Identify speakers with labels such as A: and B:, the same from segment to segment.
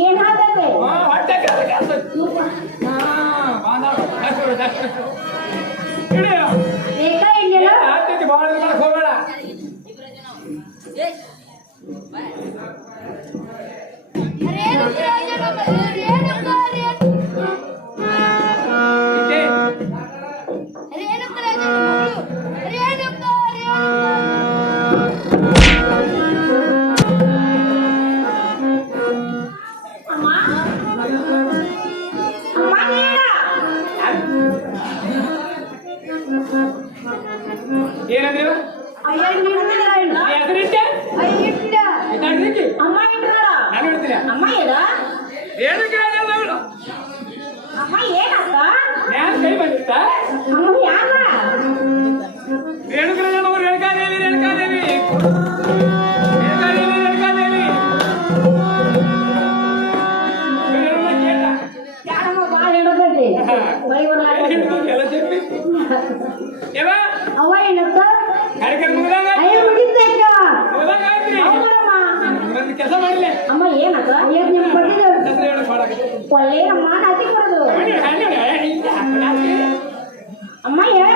A: ಏನ್
B: ಹಾಕತ್ತೆ கொள்ளையே அம்மா
A: நசிக்கிறது அம்மா
B: ஏன்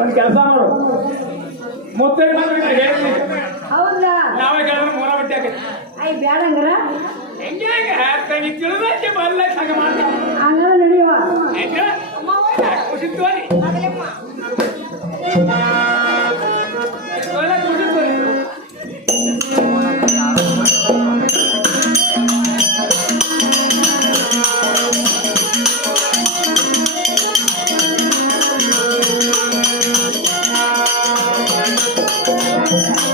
A: ಒಂದ್ ಕೆಲಸ ಮಾಡು. ಮುತ್ತೆ
B: ಹೌದಾ?
A: ನಾವೇ ಕೇಳಿದ್ರೆ ಮೂಲ ಬಿಟ್ಟಿ ಹಾಕಿ.
B: ಅಯ್ಯ ಬ್ಯಾಡಂಗ್ರ?
A: ತಂಗಿ ತಿಳಿದಕ್ಕೆ ಬರಲಕ್ಕೆ ಹಾಗೆ ಮಾಡ್ತಾರೆ Música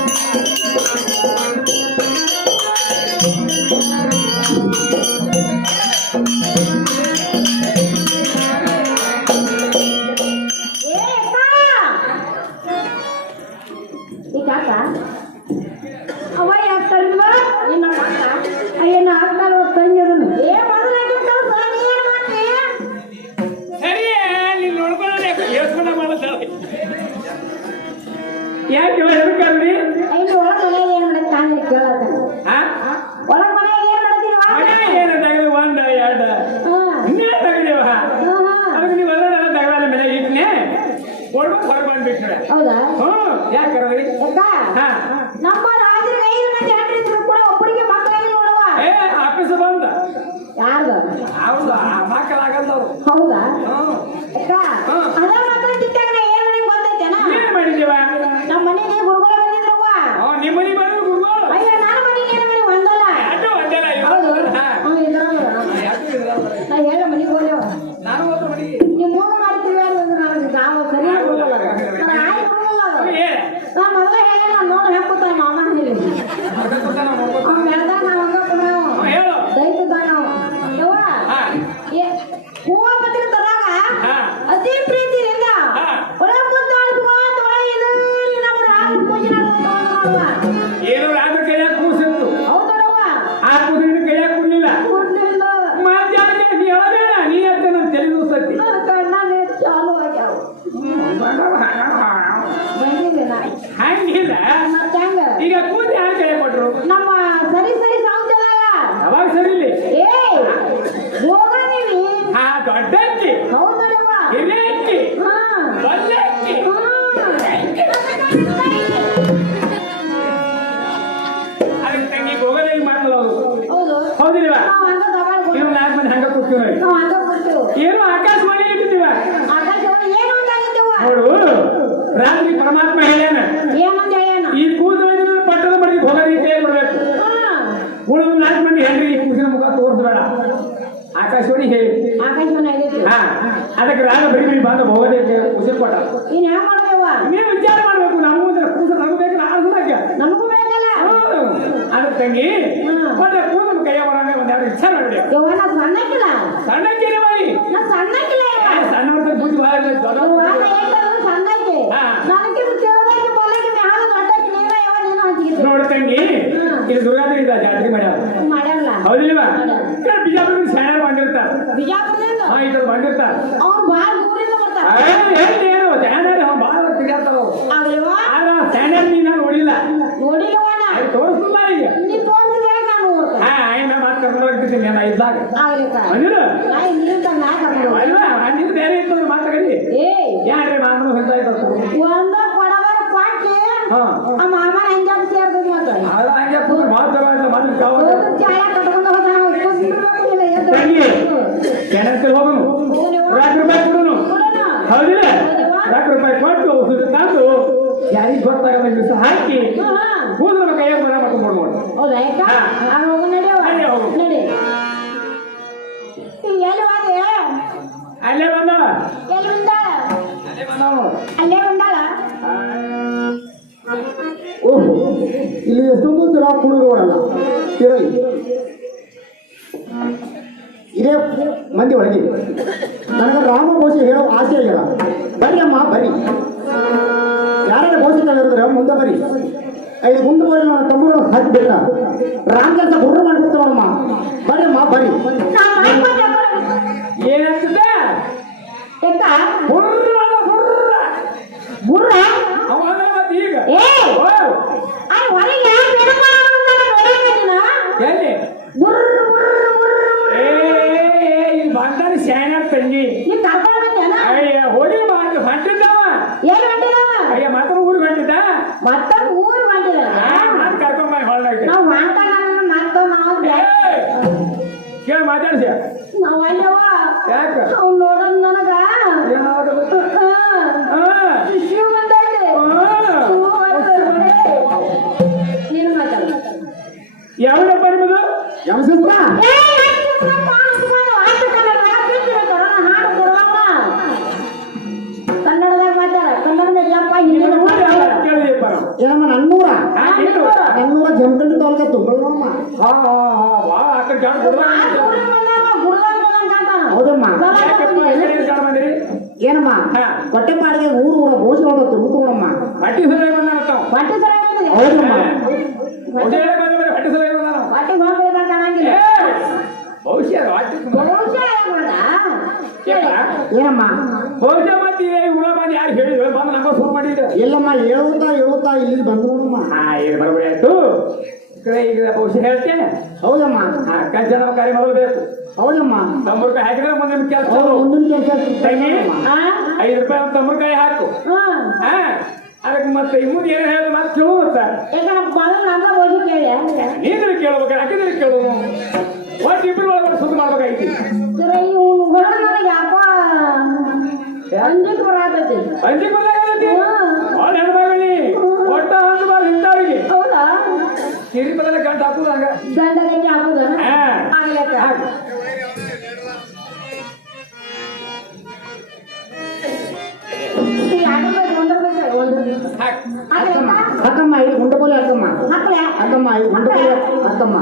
A: ಅದಕ್ಕೆ ರಾಗ ಬರೀ ಬರೀ ಬಂದ ಹೋಗೋದಕ್ಕೆ ಉಸಿರು ಕೊಟ್ಟ
B: ನೀನ್ ಹ್ಯಾಂಗ
A: ವಿಚಾರ ಮಾಡ್ಬೇಕು ನಮಗೂ ಕೂಸ ನಮಗೂ ಬೇಕಲ್ಲ ಅರ್ಧದಾಗ್ಯ
B: ನಮಗೂ ಬೇಕಲ್ಲ.
A: ಅದ್ರ ತಂಗಿ ಮತ್ತೆ ಕೂದಲು ಕೈಯ ಬರೋಣ ಒಂದೆರಡು ವಿಚಾರ ಮಾಡಿ
B: ಸಣ್ಣಕ್ಕಿಲ್ಲ. ಸಣ್ಣಕ್ಕಿಲ್ಲ ಬೈ
A: ಸಣ್ಣಕ್ಕಿಲ್ಲ ತೋರಿಸ್ತಿಲ್ಲ ಈಗ
B: ನೀನ್ ತೋರಿಸಿದ್ರೆ ನಾನು
A: ಹಾ ಆಯ್ನ ಮಾತು ಕರ್ಕೊಂಡು ನಾನು ಇದ್ದಾಗ
B: ಆಗ್ಲಿಕ್ಕ
A: ಅದಿರು
B: ನಾ
A: ಅಲ್ವಾ? ಬೇರೆ
B: ಏ
A: ಹಾ.
B: ಆ
A: ಅಲ್ಲ ಹೋಗೋನು. ಕೊಡೋನು. ಹೌದಿಲ್ಲ? ರಾತ್ರಿ ರೂಪಾಯಿ ಕೊಟ್ಟು ಯಾರಿಗೆ ಗೊತ್ತಾಗಲ್ಲ ದಿವಸ ಹಾಕಿ. ಕೂದಲು ಕೈಯಾಗ ಮನ ಮಾಡ್ಕೊಂಡು ನೋಡ್ಬೋದು
B: ಹೌದಾ ಅಕ್ಕ ನಾನು ಹೋಗು
A: ನಡಿ ಹೋಗು. ಅಲ್ಲೇ ಬಂದವ
B: ಬಂದಾಳ
A: ಅಲ್ಲೇ ಬಂದವ
B: ಅಲ್ಲೇ ಬಂದಾಳ?
C: ಓಹೋ ಇಲ್ಲಿ ಎಷ್ಟೊಂದು ಜನ ಕುಡಿದವರಲ್ಲ ಇರಲಿ ಇದೇ ಮಂದಿ ಒಳಗೆ. ನನಗೆ ರಾಮ ಭೋಜಿ ಹೇಳೋ ಆಸೆ ಆಗಿಲ್ಲ ಬರ್ರಿ ಅಮ್ಮ ಬರ್ರಿ. ಯಾರನ್ನ ಘೋಷಿಸಿದ್ರೆ ಮುಂದೆ ಬರಿ ಐದು ಮುಂದೆ ಬರಿ ನಾನು ತಮ್ಮನ ಹಾಕಿಬಿಟ್ಟ ಕೆಲಸ ಗುರು ಮಾಡ್ಬಿಡ್ತಾವಮ್ಮ ಬರಿ ಅಮ್ಮ
A: ಬರಿ ಏನಂತ ajudar.
C: ಏನಮ್ಮ?
A: ಹೋದ ಮತ್ತೆ ಹುಳ ಬಂದು ಯಾರು ಹೇಳಿದ್ರು? ಬಂದ ನಂಬರ್ ಶುರು ಮಾಡಿದ್ರು.
C: ಇಲ್ಲಮ್ಮ ಹೇಳುತ್ತಾ ಹೇಳುತ್ತಾ ಇಲ್ಲಿ
A: ಬಂದ್ರು ಬರಬೇಡ ಆಯ್ತು. ಈಗ ಬಹುಶಃ ಹೇಳ್ತೇನೆ.
C: ಹೌದಮ್ಮ.
A: ಕಂಚನ ಕಾರ್ಯ ಮಾಡಬೇಕು
C: ಹೌದಮ್ಮ.
A: ತಮ್ಮೂರ್ಕಾಯಿ ಹಾಕಿದ್ರೆ ಮುಂದೆ ನಿಮ್ಗೆ
C: ಕೆಲಸ ಮುಂದಿನ ಕೆಲಸ
A: ಐದು ರೂಪಾಯಿ ತಮ್ಮೂರ್ಕಾಯಿ ಹಾಕು. ಹ. ಅದಕ್ಕೆ ಮತ್ತೆ ಇಮ್ಮದು ಏನು ಹೇಳಿ ಮತ್ತೆ
B: ಯಾಕಂದ್ರೆ ಅಂದ್ರೆ
A: ನೀನು ಕೇಳ್ಬೇಕು ಯಾಕೆ ಕೇಳು ಒಟ್ಟು ಇಬ್ಬರು ಒಳಗಡೆ ಸುದ್ದಿ ಮಾಡ್ಬೇಕಾಯ್ತು.
B: ಅಂಜಿಕ್ ಬರತೈತಿ.
A: ಅಂಜಿಕ್ ಬಂದಾಗೈತಿ ಭಾಳ ಹೆಣ್ಮಗಳಿ ಒಟ್ಟ ಹಂದು ಹಿಂದಾರಿಗೆ.
B: ಹೌದಾ?
A: ಕಿರಿ ಬದಲ ಗಂಟು ಹಾಕುದಂಗ ಗಂಟ
B: ಗಂಟೆ ಹಾಕುದ? ಆಗ್ಲಕ್ಕ
C: ಅಕ್ಕಮ್ಮ ಇದು ಗುಂಡಬೋಲಿ ಅಕ್ಕಮ್ಮ ಅಕ್ಕಮ್ಮ ಇದು ಗುಂಡಬೋಲಿ ಅಕ್ಕಮ್ಮ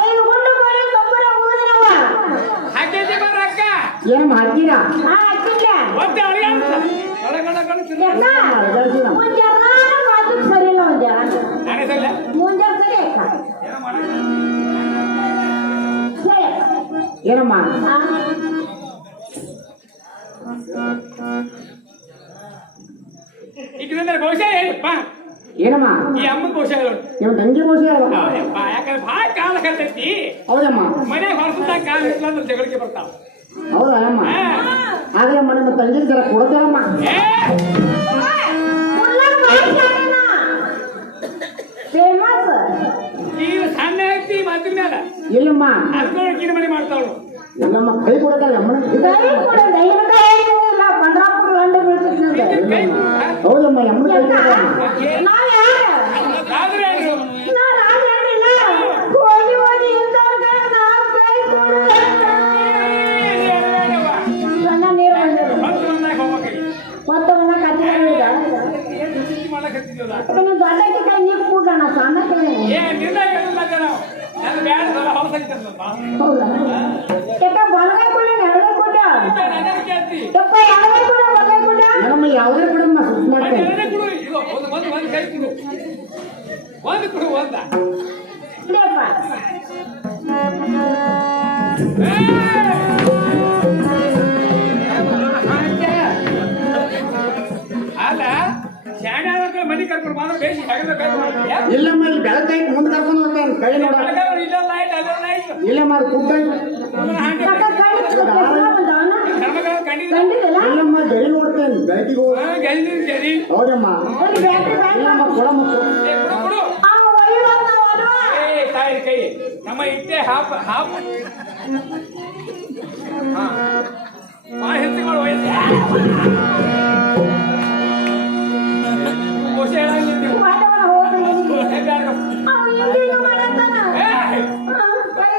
B: ಐದು ಗುಂಡು ಕೋಳಿ ಗೊಬ್ಬರ ಊದಿನವ
A: ಹಾಕೈತಿ ಬರ್ರ ಅಕ್ಕ?
C: ಏನಮ್ಮ?
A: ಬಹುಶಃ ಹೇಳಿಪ್ಪ
C: ಏನಮ್ಮ?
A: ಈ ಅಮ್ಮ ಬಹುಶಃ ಹೇಳು.
C: ನಿಮ್ಮ ತಂಗಿ ಬಹುಶಃ
A: ಹೌದಪ್ಪ ಯಾಕಂದ್ರೆ ಭಾಳ ಕಾಲ ಕತ್ತೈತಿ
C: ಹೌದಮ್ಮ.
A: ಮನೆ ಹೊರಸದಾಗ ಕಾಲ ಇಟ್ಲಂದ್ರೆ ಜಗಳಿಗೆ ಬರ್ತಾವ.
C: ಹೌದಾ ಅಮ್ಮ? ಆದ್ರೆ ನಿಮ್ಮ ತಂಗಿಗೆ ಜರ ಕೊಡ್ತಾರಮ್ಮ.
A: ಈಗ ಸಣ್ಣ ಐತಿ ಮಾತಿನ ಮೇಲೆ.
C: ಇಲ್ಲಮ್ಮ.
A: ಕಿರಿ ಮನೆ ಮಾಡ್ತಾವಳು.
C: ನಮ್ಮ ಕೈ ಕೊಡ್ತಾರೆ ಅಮ್ಮನ
B: ಕೈ ಕೂಡ ದೈವ ಕೈ ಏನಿಲ್ಲ ಪಂಡ್ರಾಪುರ ಗಂಡು ಬೀಳ್ತೈತಿ ನಂದು.
A: ಕೈ
C: ಹೌದಮ್ಮ ಅಮ್ಮನ ಕೈ ಕೊಡ್ತಾರೆ
B: ನಾವ್ ಯಾರು?
A: ಆದ್ರೆ ಏನು?
B: ನಾ ರಾಜ ಹೇಳಿಲ್ಲ. ಹೋಗಿ ಹೋಗಿ ಇದ್ದವ್ರ್ಗೆ ನಾವ್ ಕೈ ಕೊಡ್ಬೇಕು. ಸಣ್ಣ ನೀರು ಬಂದಿದೆ.
A: ಹತ್ತು ಮಂದಾಗ ಹೋಗ್ಬೇಕು
B: ಮತ್ತೆ ಒಂದ ಕತ್ತಿ ಬಂದಿದೆ.
A: ಏನ್ ಚಿಂತೆ ಮಾಡಕತ್ತಿದ್ವಲ್ಲ
B: ನೀವು ದೊಡ್ಡಕ್ಕೆ ಕೈ ನೀರು ಕೂಡಣ ಸಣ್ಣಕ್ಕೆ
A: ಏ ನಿನ್ನ ಹೇಳಿಲ್ಲ ನಾವು ನನ್ನ ಬ್ಯಾಡ ಸಲ ಹೊಲಸಾಗಿತ್ತಲ್ಲ
B: ಹೌದಾ ಯಾಕ ಬಲಗೈ ಕೊಡ ಎಡಗೈ ಕೊಡ
A: ನನ್ನ ಕೇಳ್ತಿ
B: ಯಪ್ಪ ಎಡಗೈ ಕೊಡ ಬಲಗೈ ಕೊಡ
C: ಏನಮ್ಮ ಯಾವುದೇ ಕೊಡಮ್ಮ ಸುತ್ತ ಮಾಡ್ತೇನೆ
A: ಒಂದೇ ಕೊಡು ಇದು ಒಂದು ಒಂದು ಒಂದು ಕೈ ಕೊಡು ಒಂದು ಕೊಡು ಒಂದ
B: ಇಲ್ಲಪ್ಪ
A: ಅಲ್ಲ ಶಾಣೆ ಆದ್ರೆ ಮನೆ ಕರ್ಕೊಂಡು ಬಂದ್ರೆ ಬೇಸಿ
C: ಇಲ್ಲಿ ಬೆಳಕೈತಿ ಮುಂದೆ ಕರ್ಕೊಂಡು ಹೋಗ್ತಾನೆ ಕೈ ನೋಡ.
A: ಆಯ್ತು
C: ಇಲ್ಲಮ್ಮ ಅದು ಕುಡ್ಡ
B: ಕಾಕ ಕೈ ಕೆಸರ ಬಂದವನ
A: ಹೆಣ್ಮಗಳ ಕಂಡಿದ್ದ ನಮ್ಮ ಇಟ್ಟೆ ಹಾಪ ಹಾಪ ಮಾ ಹೆಂಡತಿಗಳು ವಯಸ್ಸು. ಕೋಶ
B: ಮಾಡತ್ತಾನ
A: ಏ,
B: ಕೈ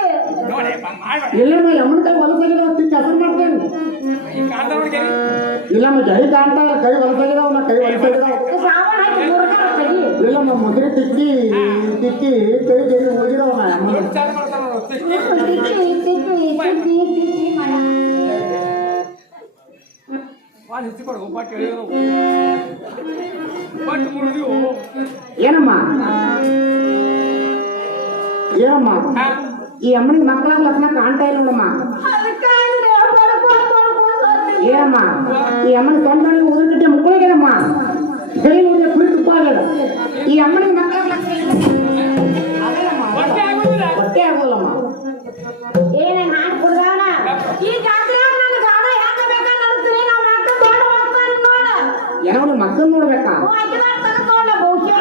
C: ಹೊಲಸಾಗಿದ ಕೈ ಕಾಣ್ತಾ ಕೈ ಹೊಲಸಾಗಿದಾವ. ನಾ ಕೈ
B: ಸಾಮಾನ್
C: ನಮ್ಮ ಮುದ್ರೆ ತಿಕ್ಕಿ ತಿಕ್ಕಿ ಕೈ
A: ಮುರಿದಿವು
C: ಏನಮ್ಮ? ಏನಮ್ಮ? ಈ ಅಮ್ಮನಿಗೆ ಮಕ್ಕಳಾಗ ಲಕ್ಷಣ ಕಾಣ್ತಾ ಇಲ್ಲ ನೋಡಮ್ಮ. ಏನಮ್ಮ? ಈ ಅಮ್ಮನ ಸಣ್ಣ ಸಣ್ಣ ಉದುರು ಕಟ್ಟೆ ಮುಕ್ಕಳಿಗೆನಮ್ಮ? ಬೆಳಿ ಕುರಿತು ಕುರಿ ತುಪ್ಪ ಈ ಅಮ್ಮನ ಮಕ್ಕಳ
A: ಹೊಟ್ಟೆ
C: ಆಗೋಲ್ಲಮ್ಮ
B: ಏನೇ ನಾನ್ ಕುಡ್ದಾನ? ಈ ಜಾತ್ರೆಯಾಗ ನನ್ ಗಾಡ ಹೆಂಗ ಬೇಕಾ ನಡ್ತೀನಿ ನಮ್ಮ ಅಕ್ಕ ದೊಡ್ಡ ಮಾಡ್ತಾನೆ ನೋಡ.
C: ಏನೋ ನೀವು ಮಕ್ಕಳು ನೋಡ್ಬೇಕಾ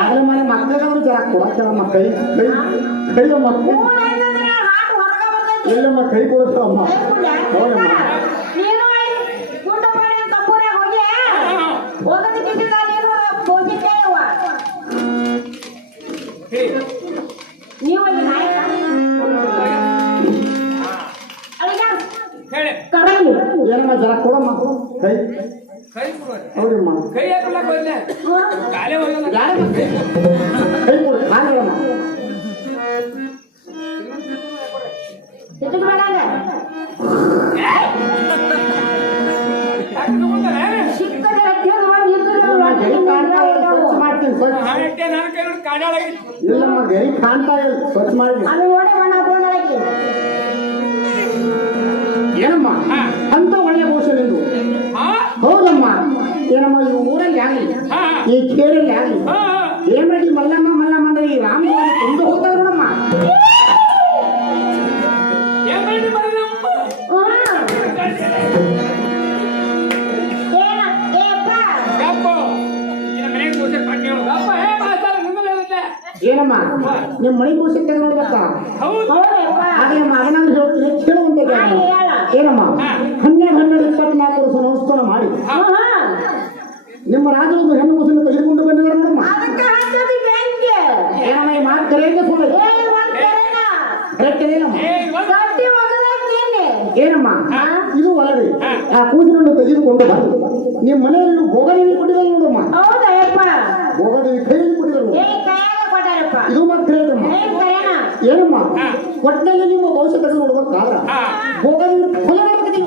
C: ಅದ್ರ ಮೇಲೆ ಮಕ್ಕಳಿಗಾದ್ರು ಜರ ಕೊಡ್ತಾರಮ್ಮ ಕೈ ಕೈ ಕೈ ಮಕ್ಕಳು
B: ಮೂರ್ ಐದಂದ್ರೆ ಹಾಟ್ ಹೊರಗ ಬರ್ತೈತಿ.
C: ಇಲ್ಲಮ್ಮ ಕೈ ಕೊಡ್ತಾವಮ್ಮ ಹೌದಮ್ಮ ಏನಮ್ಮ ಜರ ಕೊಡಮ್ಮ ಕೈ
A: ಕೈ ಕೊಡು
C: ಹೌದಮ್ಮ
A: ಕೈ ಹಾಕೊಳ್ಳಕ್ ಬಂದೆ ಕಾಲೇ ಹೋಗಲ್ಲ
C: ಯಾರಮ್ಮ ಕೈ ಕೈ ಕೊಡು ಹಾಗಲ್ಲಮ್ಮ
B: ಸಿಟ್ಟಿಗೆ ಬೇಡಾಗ
A: ಯಾಕೆ ತಗೊಂತಾರೆ?
B: ಚಿಕ್ಕದ ರೊಟ್ಟಿ ಮಾಡಿ
C: ಇಲ್ಲಮ್ಮ ಗರಿ ಕಾಣ್ತಾ ಇಲ್ಲ ಸ್ವಚ್ಛ ಮಾಡ್ತೀನಿ ಸ್ವಚ್ಛ
A: ಹಾಡಟ್ಟೆ ನನ್ನ ಕೈ ನೋಡಿ ಕಾಡಾಳಾಗಿತ್ತು
C: ಇಲ್ಲಮ್ಮ ಗರಿ ಕಾಣ್ತಾ ಇಲ್ಲ ಸ್ವಚ್ಛ ಮಾಡಿ ಏನಮ್ಮ ಈ ಊರಲ್ಲಿ ಆಗ್ಲಿ? ಈ ಕೇರಲ್ಲಿ ಆಗ್ಲಿ? ಏನ್ ಮಲ್ಲಮ್ಮ ಮಲ್ಲಮ್ಮ ಅಂದ್ರೆ ಈ ರಾಮ ತುಂಬ ಹೋಗ್ತಾರ ನೋಡಮ್ಮ. ಏನಮ್ಮ? ನಿಮ್ ಮನೆ ಕೂಸಿ ತೆಗೆದು ನೋಡ್ಬೇಕ ಏನಮ್ಮ? ಹನ್ನೆರಡು ಹನ್ನೆರಡು ಇಪ್ಪತ್ನಾಲ್ಕು ವರ್ಷ ಮಾಡಿ. ನಿಮ್ಮ ರಾಜರು ಹೆಣ್ಣು ಮಸೂಲಿ ತೆಗೆದುಕೊಂಡು ಬಂದಿದ್ದಾರೆ
B: ಬೆಂಕಿ
C: ಏನಮ್ಮ ಮಾತು ಕರೆಯಕ್ಕೆ ಸುಳ್ಳು ಏನಮ್ಮ? ಇದು ಒಳಗೆ ಆ ಕೂದಲನ್ನು ತೆಗೆದುಕೊಂಡು ಬಂದು ನಿಮ್ಮ ಮನೆಯಲ್ಲಿ ಭೋಗದೇವಿ ಕೊಟ್ಟಿದ್ದಾರೆ ನೋಡಮ್ಮ. ಭೋಗದೇವಿ ಕೈಯಲ್ಲಿ ಕೊಟ್ಟಿದ್ದಾರೆ
B: ಏ ಕೈಯಾಗ ಕೊಟ್ಟಾರಪ್ಪ
C: ಇದು ಕರೆಯದಮ್ಮ
B: ಕರೆನ?
C: ಏನಮ್ಮ? ಒಟ್ಟಿನಲ್ಲಿ ನಿಮ್ಮ ಭವಿಷ್ಯ ತೆಗೆದು ನೋಡ್ಬೇಕಾದ್ರ
A: ಹಾ.
C: ಭೋಗದೇವಿ ಕೊಲೆ ಮಾಡ್ಬೇಕು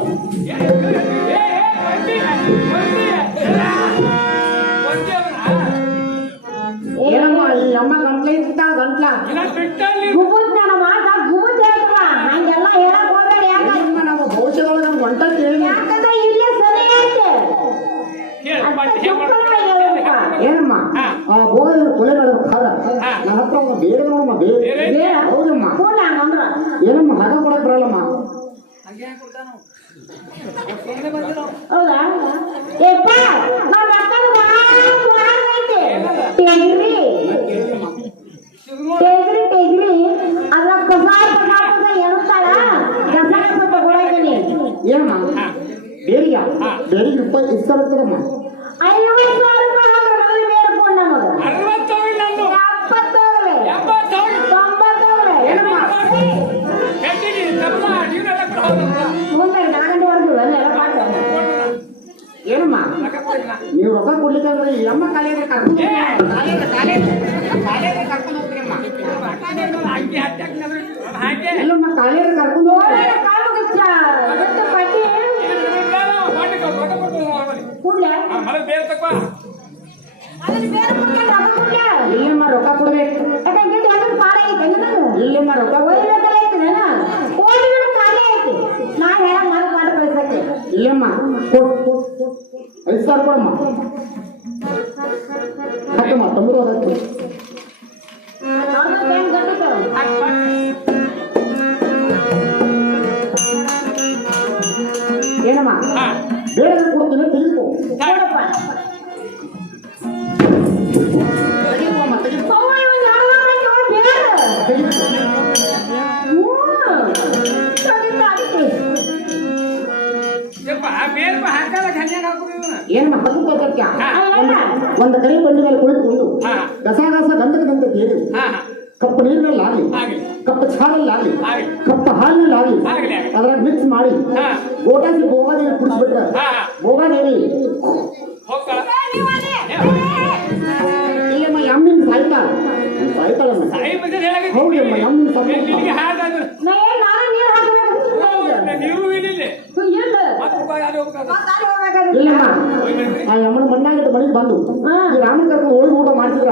B: ಗುಬುತ್ ನನ್ನ ಮಾತ ಗುಬುತ್ ಹೇಳ್ತವ ಹಂಗೆಲ್ಲ ಹೇಳಕ್ ಹೋಗ್ಬೇಡ ಯಾಕ?
C: ಏನಮ್ಮ ನಮ್ಮ ಭವಿಷ್ಯದೊಳಗೆ ನಮ್ಮ ಗಂಟ ಕೇಳಿ
B: ಯಾಕಂದ್ರೆ ಇಲ್ಲೇ ಸರಿ ಐತೆ.
C: ಏನಮ್ಮ?
A: ಹಾ.
C: ಆ ಭೋಗದೇವಿ ಕೊಲೆ ಮಾಡ್ಬೇಕಾದ್ರ
A: ಹಾ.
C: ನನ್ನ ಹತ್ರ ಒಂದು ಬೇರೆ ನೋಡಮ್ಮ ಹೌದಮ್ಮ. ಏನಮ್ಮ ಕೊಡಕ್ ಬರಲ್ಲಮ್ಮ?
B: ಹೌದಾ? ಏಪ್ಪ ನಮ್ಮ ಅಕ್ಕನ ಭಾಳ ಐತೆ ಟೆಗ್ರಿ ಟೆಗ್ರಿ ಟೆಗ್ರಿ ಅದ್ರ ಕಸಾಯ ಕಸಾಯ ಕಸಾಯ ಎಣಸ್ತಾಳ ಕಸಾಯ ಸ್ವಲ್ಪ ಕೊಡಾಕಿನಿ
C: ಏನಮ್ಮ ಬೇರಿಗ ಬೇರಿಗೆ ಇಪ್ಪತ್ತು ಇಷ್ಟ ಬರ್ತದಮ್ಮ
B: ಐವತ್ತು ಸಾವಿರ ರೂಪಾಯಿ ಹಾಕಿ ಮದುವೆ ಬೇಡ್ಕೊಂಡ್ ನಮಗ
A: ಅರವತ್ತವಳು ನಂದು
B: ಎಪ್ಪತ್ತೋಗ್ರೆ
A: ಎಂಬತ್ತವಳು
B: ತೊಂಬತ್ತೋಗ್ರೆ
A: ಹೇಳ್ತೀನಿ ತಮ್ಮ ನೀವೆಲ್ಲ ಕೂಡ ಹೌದಲ್ಲ
B: ನಾಗಂಡಿ ಹೊರದು ಅಲ್ಲೆಲ್ಲ ಪಾಠ
C: ಏನಮ್ಮ? ನೀವು ರೊಕ್ಕ ಕೊಡ್ಲಿಕ್ಕೆ ಅಂದ್ರೆ ಈ ಅಮ್ಮ ಕಾಲೇಜ್ ಕರ್ಕೊಂಡು ಕರ್ಕೊಂಡು ಹೋಗ್ತೀರಮ್ಮ. ಕಾಲೇಜ್ ಕರ್ಕೊಂಡು ಹೋಗ್ರಿ
A: ಮಳೆ ಬೇರೆ ತಕ್ಕ
C: ಇಲ್ಲಮ್ಮ ರೊಕ್ಕ ಕೊಡ್ಬೇಕು. ಇಲ್ಲಮ್ಮ ರೊಕ್ಕ ಕೊಡ್-
B: ಒಯ್ಬೇಕಲ್ಲ ಐತೆ ನಾನು? ಓದಿದ್ರೆ ಖಾಲಿ ಐತಿ.
C: ಒಂದು ಕೈ ಬಂಡಿ ಮೇಲೆ ಕುಳಿತುಕೊಂಡು. ಗಸಗಸ ಗಂಧಕ ಗಂಧ ಕೇಳಿ
A: ಹಾ ಕಪ್ಪ
C: ಕಪ್ಪು ನೀರಿನಲ್ಲಿ ಆಗಲಿ.
A: ಕಪ್ಪ
C: ಕಪ್ಪು ಚಾರಲ್ಲಿ ಆಗಲಿ.
A: ಆಗಲಿ
C: ಕಪ್ಪು ಹಾಲಿನಲ್ಲಿ ಆಗಲಿ
A: ಆಗಲಿ, ಆಗಲಿ.
C: ಅದ್ರಾಗ ಮಿಕ್ಸ್ ಮಾಡಿ
A: ಹಾ.
C: ಗೋಟಾಸಿ ಭೋಗಾದೇವಿ ಕುಡಿಸ್ಬಿಟ್ರೆ
A: ಹಾ
C: ಆ ಯಮನ ಮಣ್ಣಾಗಿಟ್ಟು ಮನೆಗೆ ಬಂದು ರಾಮನ ಕರ್ಕೊಂಡು ಹೋಳಿಗೆ ಊಟ ಮಾಡ್ತಿದ್ರ